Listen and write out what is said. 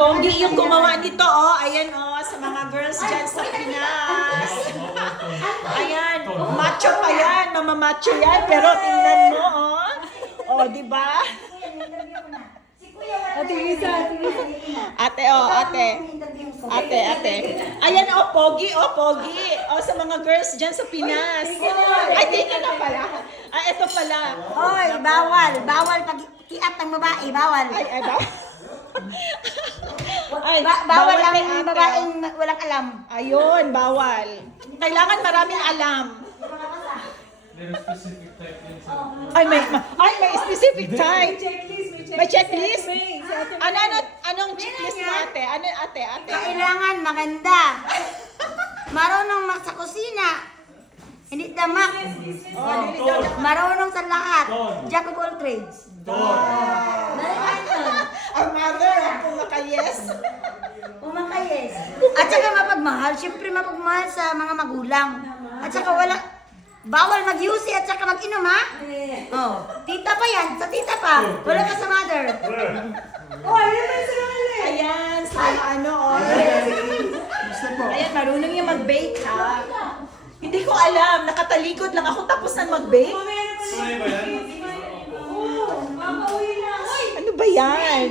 Pogi yung gumawa nito, oh. Ayan, oh, sa mga girls dyan sa Pinas. Ayan, macho pa yan, mamamacho yan. Pero tingnan mo, oh. Oh, di ba? Ate Lisa. Ate, oh, ate. Ate. Ayan, oh, pogi, oh, pogi. Oh, sa mga girls dyan sa Pinas. Ay, dito na pala. Ay, ito pala. Hoy, bawal. Bawal pag-iat ng babae. Bawal. Ay, ba? Ay, Bawal ang kay ate. babaeng walang alam. Ayun, bawal. Kailangan maraming alam. There is specific type din sa... May specific type. May checklist. May, si Ate Anong checklist mo, ate? Ano, ate? Kailangan maganda. Marunong sa kusina. Hindi damak. Marunong sa lahat. Jack of all trades. Ang mother, ang pumakayes. Umakayes. At saka mapagmahal. Siyempre mapagmahal sa mga magulang. At saka bawal mag-UC at saka mag-inom, ha? Oh, tita pa yan. Sa tita pa. Wala pa sa mother. Oh, ayun pa yung sinali. Ayan, sa ano, oh. Ayan, marunong yung mag-bake, ha? Hindi ko alam. Nakatalikod lang ako tapos na mag-bake. Sanay ba yan? Mama, uwi na. Ano ba yan?